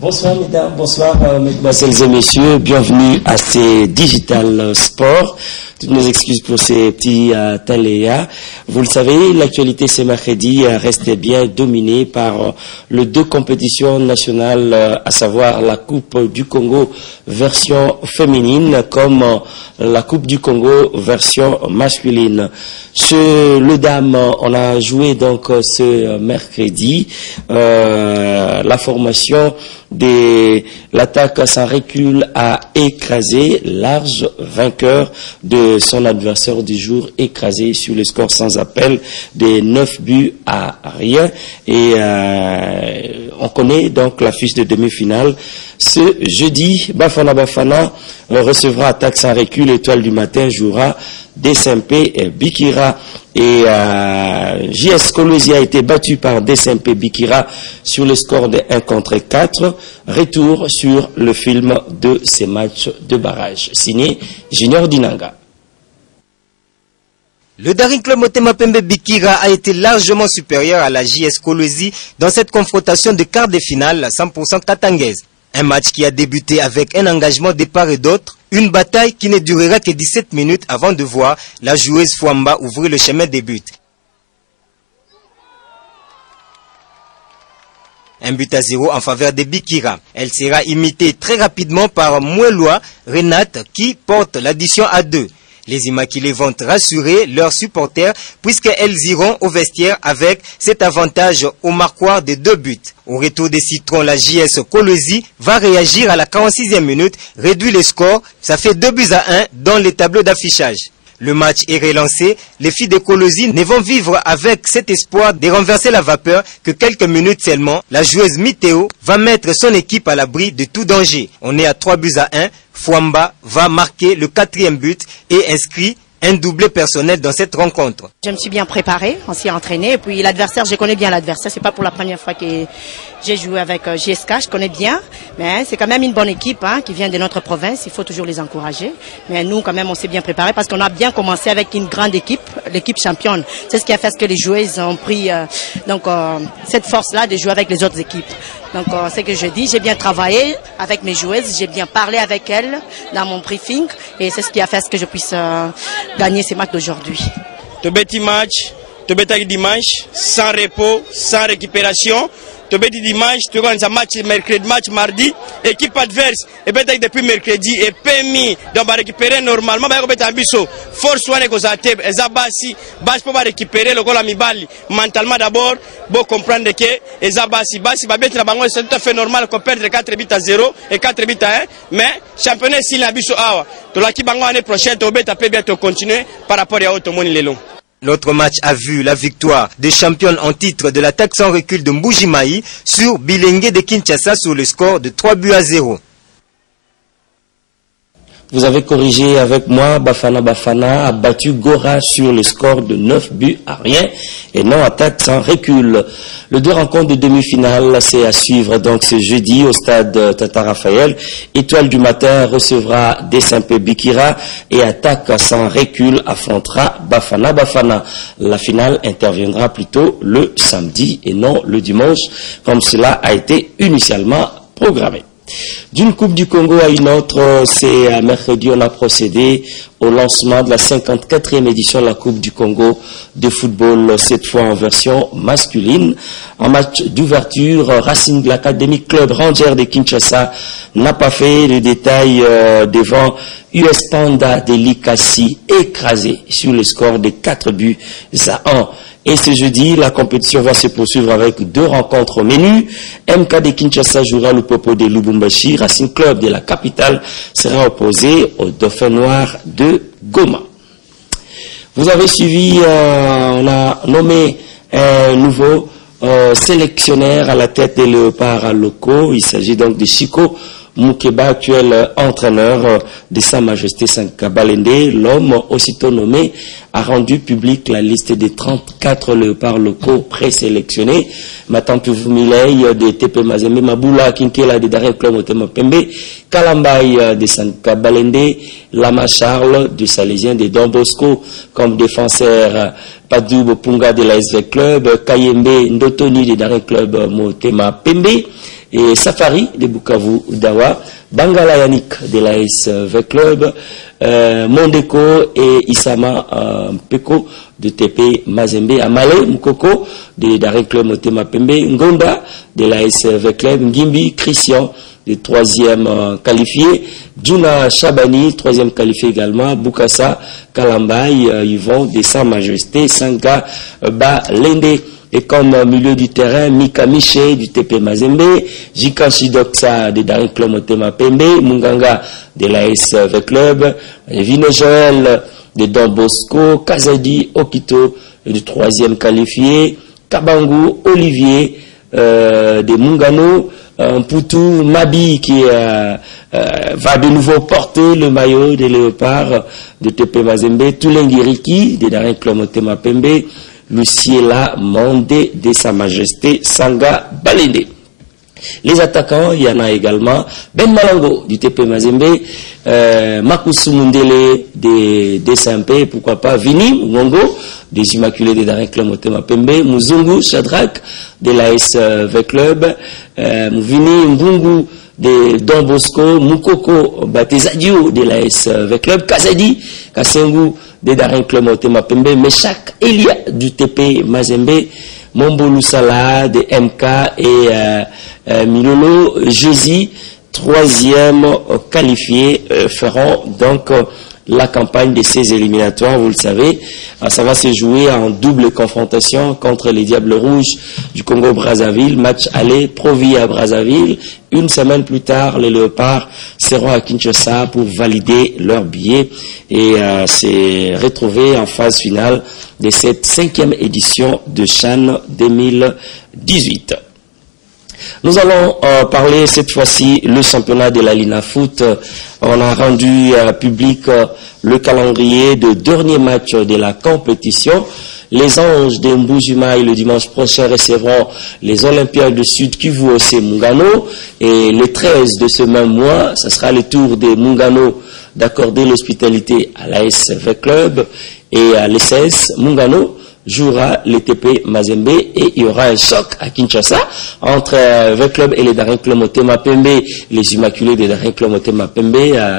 Bonsoir mesdames, bonsoir mesdemoiselles et messieurs, bienvenue à ces Digital Sports. Toutes nos excuses pour ces petits taléas. Vous le savez, l'actualité ce mercredi reste bien dominée par les deux compétitions nationales, à savoir la Coupe du Congo version féminine comme la Coupe du Congo version masculine. Le dame, on a joué donc ce mercredi la formation de l'attaque sans recul a écrasé large vainqueur de son adversaire du jour, écrasé sur le score sans appel de 9 buts à rien. Et on connaît donc la fiche de demi-finale. Ce jeudi, Bafana Bafana recevra attaque sans recul, Étoile du Matin jouera DSMP et Bikira. Et JS Kolwezi a été battu par DSMP Bikira sur le score de 1-4. Retour sur le film de ces matchs de barrage. Signé Junior Dinanga. Le Daring Club Motema Pembe Bikira a été largement supérieur à la JS Kolwezi dans cette confrontation de quart de finale 100% katangaise. Un match qui a débuté avec un engagement de part et d'autre, une bataille qui ne durera que 17 minutes avant de voir la joueuse Fwamba ouvrir le chemin des buts. 1-0 en faveur de Bikira. Elle sera imitée très rapidement par Moueloa Renate qui porte l'addition à 2. Les Immaculés vont rassurer leurs supporters puisqu'elles iront au vestiaire avec cet avantage au marquoir de 2 buts. Au retour des citrons, la JS Kolwezi va réagir à la 46e minute, réduit le score, ça fait 2-1 dans les tableaux d'affichage. Le match est relancé, les filles de Kolwezi ne vont vivre avec cet espoir de renverser la vapeur que quelques minutes seulement, la joueuse Miteo va mettre son équipe à l'abri de tout danger. On est à 3-1, Fwamba va marquer le 4e but et inscrit un doublé personnel dans cette rencontre. Je me suis bien préparé, on s'y est entraîné, et puis l'adversaire, je connais bien l'adversaire, c'est pas pour la première fois que j'ai joué avec JSK, je connais bien, mais c'est quand même une bonne équipe qui vient de notre province, il faut toujours les encourager. Mais nous, quand même, on s'est bien préparé parce qu'on a bien commencé avec une grande équipe, l'équipe championne. C'est ce qui a fait que les joueuses ont pris cette force-là de jouer avec les autres équipes. Donc, c'est ce que je dis, j'ai bien travaillé avec mes joueuses, j'ai bien parlé avec elles dans mon briefing, et c'est ce qui a fait que je puisse gagner ces matchs d'aujourd'hui. Tu bêtis match, tu bêtis dimanche, sans repos, sans récupération. Tu bêtis dimanche, tu gagnes un match mercredi, match mardi, équipe adverse, et bêtis depuis mercredi, et permis de récupérer normalement, force one et Kozate, et Zabasi, bas pour récupérer le goal amibali, mentalement d'abord, pour comprendre que, et Zabasi, basi, babet la bango, c'est tout à fait normal qu'on perde 4 buts à 0 et 4 buts à 1, mais championnat s'il a biso awa, tu l'as qui bango l'année prochaine, tu bêtis à bien continuer par rapport à autre monde les longs. L'autre match a vu la victoire des championnes en titre de l'attaque sans recul de Mbujimayi sur Bilengue de Kinshasa sur le score de 3-0. Vous avez corrigé avec moi, Bafana Bafana a battu Gora sur le score de 9 buts à rien et non attaque sans recul. Le 2 rencontres de demi-finale, c'est à suivre donc ce jeudi au stade Tata Raphaël. Étoile du Matin recevra DSMP Bikira et attaque sans recul affrontera Bafana Bafana. La finale interviendra plutôt le samedi et non le dimanche comme cela a été initialement programmé. D'une Coupe du Congo à une autre, c'est mercredi, on a procédé au lancement de la 54e édition de la Coupe du Congo de football, cette fois en version masculine. En match d'ouverture, Racing de l'Académie Club Ranger de Kinshasa n'a pas fait le détail devant US Panda de Likasi, écrasé sur le score de 4 buts à 1. Et ce jeudi, la compétition va se poursuivre avec 2 rencontres au menu. MK de Kinshasa jouera le Popo de Lubumbashi. Racing Club de la capitale sera opposé au Dauphin Noir de Goma. Vous avez suivi, on a nommé un nouveau sélectionneur à la tête des léopards locaux. Il s'agit donc de Chico Moukeba, actuel entraîneur de Sa Majesté Sankabalende. L'homme aussitôt nommé a rendu public la liste des 34 léopards locaux présélectionnés. Matantou Milei de TP Mazembe, Maboula Kinkela de Daring Club Motema Pembe, Kalambay de Sankabalende, Lama Charles du Salésien de Don Bosco comme défenseur, Padou Bopunga de la SV Club, Kayembe Ndotoni de Daring Club Motema Pembe, et Safari de Bukavu Dawa, Bangala Yannick de l'AS V-Club, Mondeko et Isama Mpeko de TP Mazembe, Amale Mukoko de Daring Club Motema Pembe, Ngonda de l'AS V-Club, Ngimbi Christian de 3e qualifié, Djuna Chabani 3e qualifié également, Bukasa Kalambay Yvon de Sa Majesté, Sanka Balende. Et comme milieu du terrain, Mika Miché du TP Mazembe, Jika Shidoksa de Daring Club Motema Pembe, Munganga de l'AS V-Club, Vino Joël de Don Bosco, Kazadi Okito du 3e qualifié, Kabangu Olivier de Mungano, Poutou Mabi qui va de nouveau porter le maillot des Léopards de TP Mazembe, Toulengiriki de Daring Club Motema Pembe, Luciela Mondé de Sa Majesté Sanga Balende. Les attaquants, il y en a également Ben Malango du TP Mazembe, Makusu Mundele de SMP, pourquoi pas Vini Ngongo des Immaculés de Daring Club Motema Pembe, Muzungu Shadrach de l'AS V-Club, Vini Ngungu de Don Bosco, Mukoko Batezadio de l'AS V-Club, Kazadi Kasengu de Daring Club Motema Pembe, Meshak Elia du TP Mazembe, Mombolu Salah de MK et Milolo Jési, 3e qualifié, feront donc la campagne de ces éliminatoires, vous le savez. Ça va se jouer en double confrontation contre les Diables Rouges du Congo-Brazzaville, match aller, Provi à Brazzaville. Une semaine plus tard, les Léopards seront à Kinshasa pour valider leur billet et se retrouver en phase finale de cette 5e édition de CHAN 2018. Nous allons parler cette fois-ci le championnat de la Lina Foot. On a rendu public le calendrier de dernier match de la compétition. Les Anges de Mbujimaï le dimanche prochain recevront les Olympiades du Sud Kivu au Mungano. Et le 13 de ce même mois, ce sera le tour des Mungano d'accorder l'hospitalité à l'AS V-Club. Et à l'ESS, Mungano jouera le TP Mazembe et il y aura un choc à Kinshasa entre V-Club et les Daring Club Motema Pembe. Les Immaculés des Daring Club Motema Pembe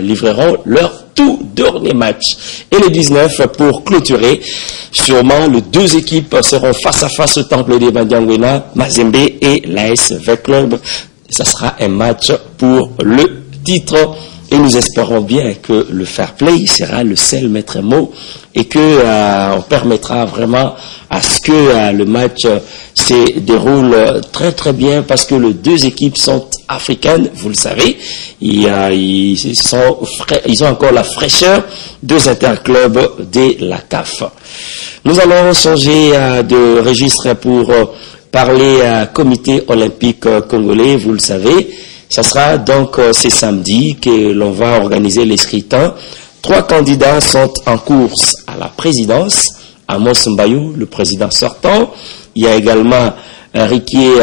livreront leur tout dernier match. Et le 19, pour clôturer, sûrement les deux équipes seront face à face au Temple des Bandiangwena, Mazembe et l'AS V-Club. Ça sera un match pour le titre. Et nous espérons bien que le fair play sera le seul maître mot et que on permettra vraiment à ce que le match se déroule très très bien parce que les deux équipes sont africaines, vous le savez. Ils ont encore la fraîcheur des interclubs de la CAF. Nous allons changer de registre pour parler comité olympique congolais, vous le savez. Ça sera donc ce samedi que l'on va organiser les scrutins. 3 candidats sont en course à la présidence. Amos Mbayou, le président sortant. Il y a également Riquier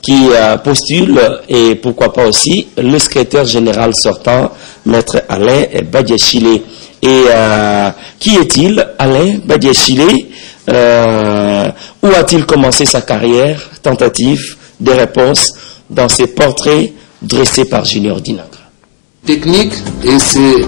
qui postule et pourquoi pas aussi le secrétaire général sortant, Maître Alain Badiachile. Et qui est-il, Alain Badiachile? Où a-t-il commencé sa carrière? Tentative de réponse dans ces portraits dressés par Junior Dinagra. Technique, et c'est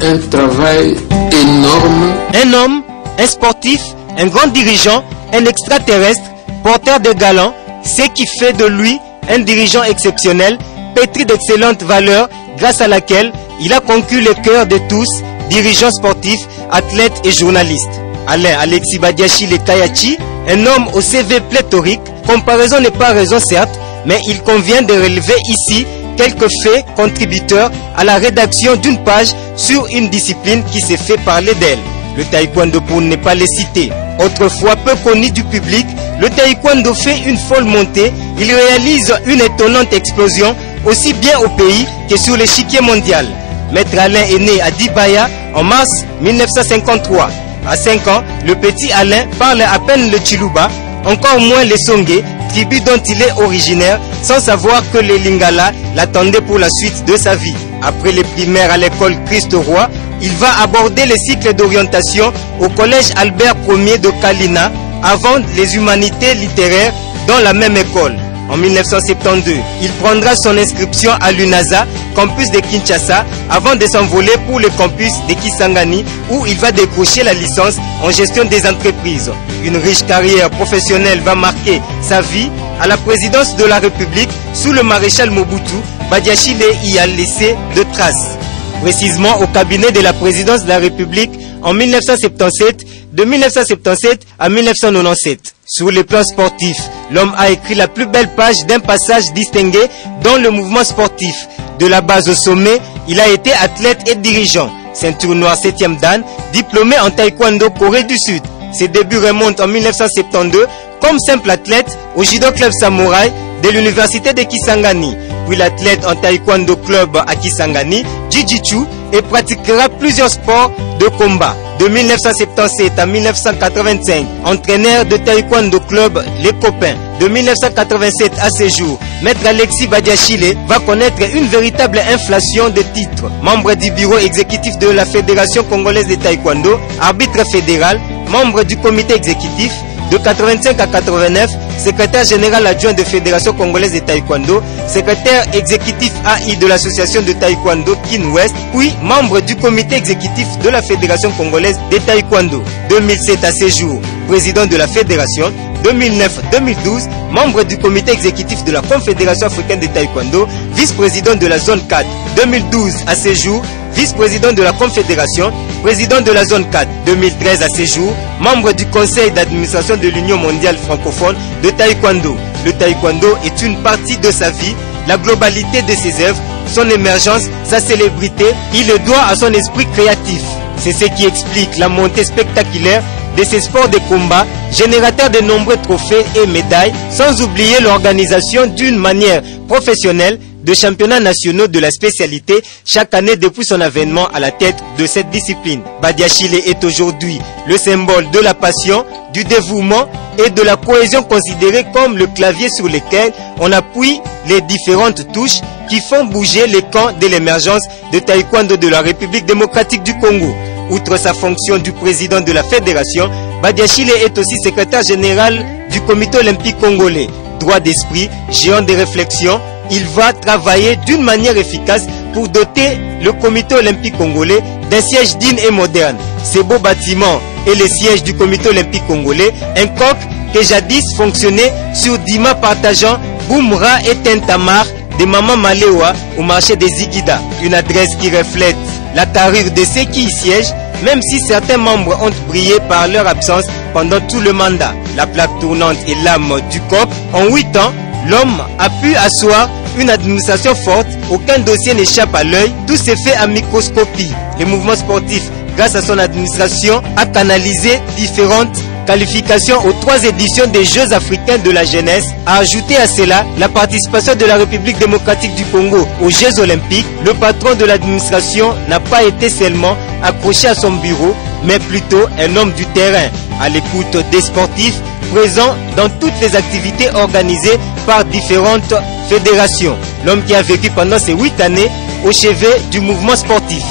un travail énorme. Un homme, un sportif, un grand dirigeant, un extraterrestre, porteur de galants, ce qui fait de lui un dirigeant exceptionnel, pétri d'excellentes valeurs, grâce à laquelle il a conquis le cœur de tous, dirigeants sportifs, athlètes et journalistes. Alain Alexis Badiachile Kayachi, un homme au CV pléthorique, comparaison n'est pas raison certes, mais il convient de relever ici quelques faits contributeurs à la rédaction d'une page sur une discipline qui s'est fait parler d'elle. Le taekwondo pour ne pas les citer. Autrefois peu connu du public, le taekwondo fait une folle montée, il réalise une étonnante explosion aussi bien au pays que sur l'échiquier mondial. Maître Alain est né à Dibaya en mars 1953. À 5 ans, le petit Alain parle à peine le Chiluba, encore moins le Songé, tribu dont il est originaire, sans savoir que les Lingala l'attendaient pour la suite de sa vie. Après les primaires à l'école Christ-Roi, il va aborder les cycles d'orientation au collège Albert Ier de Kalina, avant les humanités littéraires dans la même école. En 1972, il prendra son inscription à l'UNASA, campus de Kinshasa, avant de s'envoler pour le campus de Kisangani, où il va décrocher la licence en gestion des entreprises. Une riche carrière professionnelle va marquer sa vie. À la présidence de la République, sous le maréchal Mobutu, Badiachile y a laissé de traces. Précisément au cabinet de la présidence de la République en 1977, de 1977 à 1997. Sur le plan sportif, l'homme a écrit la plus belle page d'un passage distingué dans le mouvement sportif. De la base au sommet, il a été athlète et dirigeant. Ceinture noire 7e dan, diplômé en taekwondo Corée du Sud. Ses débuts remontent en 1972 comme simple athlète au Judo Club Samouraï de l'université de Kisangani. Puis l'athlète en taekwondo club à Kisangani, Jiu-Jitsu, et pratiquera plusieurs sports de combat. De 1977 à 1985, entraîneur de taekwondo club Les Copains. De 1987 à ce jour, Maître Alexis Badiachile va connaître une véritable inflation de titres. Membre du bureau exécutif de la Fédération congolaise de taekwondo, arbitre fédéral, membre du comité exécutif. De 85 à 89, secrétaire général adjoint de Fédération congolaise de taekwondo, secrétaire exécutif AI de l'association de taekwondo Kin West, puis membre du comité exécutif de la Fédération congolaise de taekwondo. 2007 à ce jour, président de la Fédération. 2009-2012, membre du comité exécutif de la Confédération africaine de taekwondo, vice-président de la zone 4. 2012 à ce jour, vice-président de la Confédération, président de la zone 4. 2013 à ce jour, membre du conseil d'administration de l'Union mondiale francophone de taekwondo. Le taekwondo est une partie de sa vie, la globalité de ses œuvres, son émergence, sa célébrité, il le doit à son esprit créatif. C'est ce qui explique la montée spectaculaire de ces sports de combat, générateurs de nombreux trophées et médailles, sans oublier l'organisation d'une manière professionnelle de championnats nationaux de la spécialité chaque année depuis son avènement à la tête de cette discipline. Badiachile est aujourd'hui le symbole de la passion, du dévouement et de la cohésion, considéré comme le clavier sur lequel on appuie les différentes touches qui font bouger les camps de l'émergence de taekwondo de la République démocratique du Congo. Outre sa fonction du président de la fédération, Badiachile est aussi secrétaire général du comité olympique congolais. Droit d'esprit, géant de réflexion, il va travailler d'une manière efficace pour doter le comité olympique congolais d'un siège digne et moderne. Ces beaux bâtiments et les sièges du comité olympique congolais, un coq que jadis fonctionnait sur Dima partageant Boumra et Tentamar de Mama Malewa au marché des Zigida. Une adresse qui reflète la carrure de ceux qui y siègent, même si certains membres ont brillé par leur absence pendant tout le mandat. La plaque tournante et l'âme du COP. En 8 ans, l'homme a pu asseoir une administration forte, aucun dossier n'échappe à l'œil, tout s'est fait à microscopie. Le mouvement sportif, grâce à son administration, a canalisé différentes qualification aux 3 éditions des Jeux africains de la jeunesse, a ajouté à cela la participation de la République démocratique du Congo aux Jeux olympiques. Le patron de l'administration n'a pas été seulement accroché à son bureau, mais plutôt un homme du terrain, à l'écoute des sportifs, présent dans toutes les activités organisées par différentes fédérations. L'homme qui a vécu pendant ces 8 années au chevet du mouvement sportif.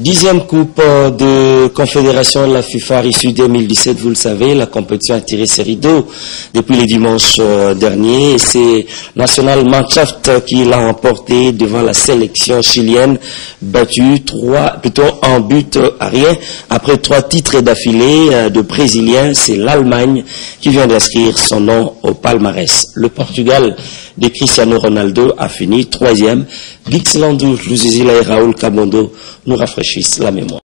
10e Coupe de Confédération de la FIFA issue 2017, vous le savez, la compétition a tiré ses rideaux depuis le dimanche dernier. Et c'est National Mannschaft qui l'a emporté devant la sélection chilienne, battue 1 but à rien. Après 3 titres d'affilée de Brésiliens, c'est l'Allemagne qui vient d'inscrire son nom au palmarès. Le Portugal de Cristiano Ronaldo a fini 3e. Gix Landou, Luzizila et Raoul Kabondo nous rafraîchissent la mémoire.